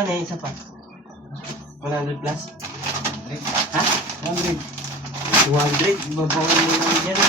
Ano yung isa pa? 100 plus? Ha? 100. 200? Ibabawan mo lang dyan.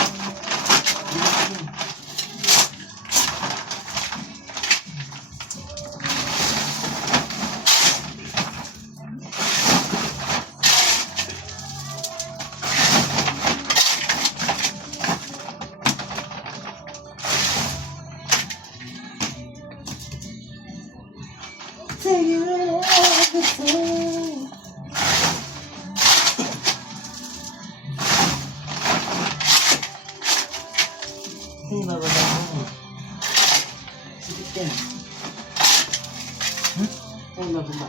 Hindi bababa mo. Sikit yan. Ay, bababa.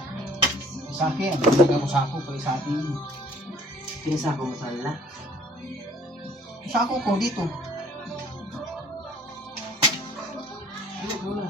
Sa akin. Hindi ako sako. Pero sa akin. Pinasako mo sa nila. Sako ko dito. Ano mo na?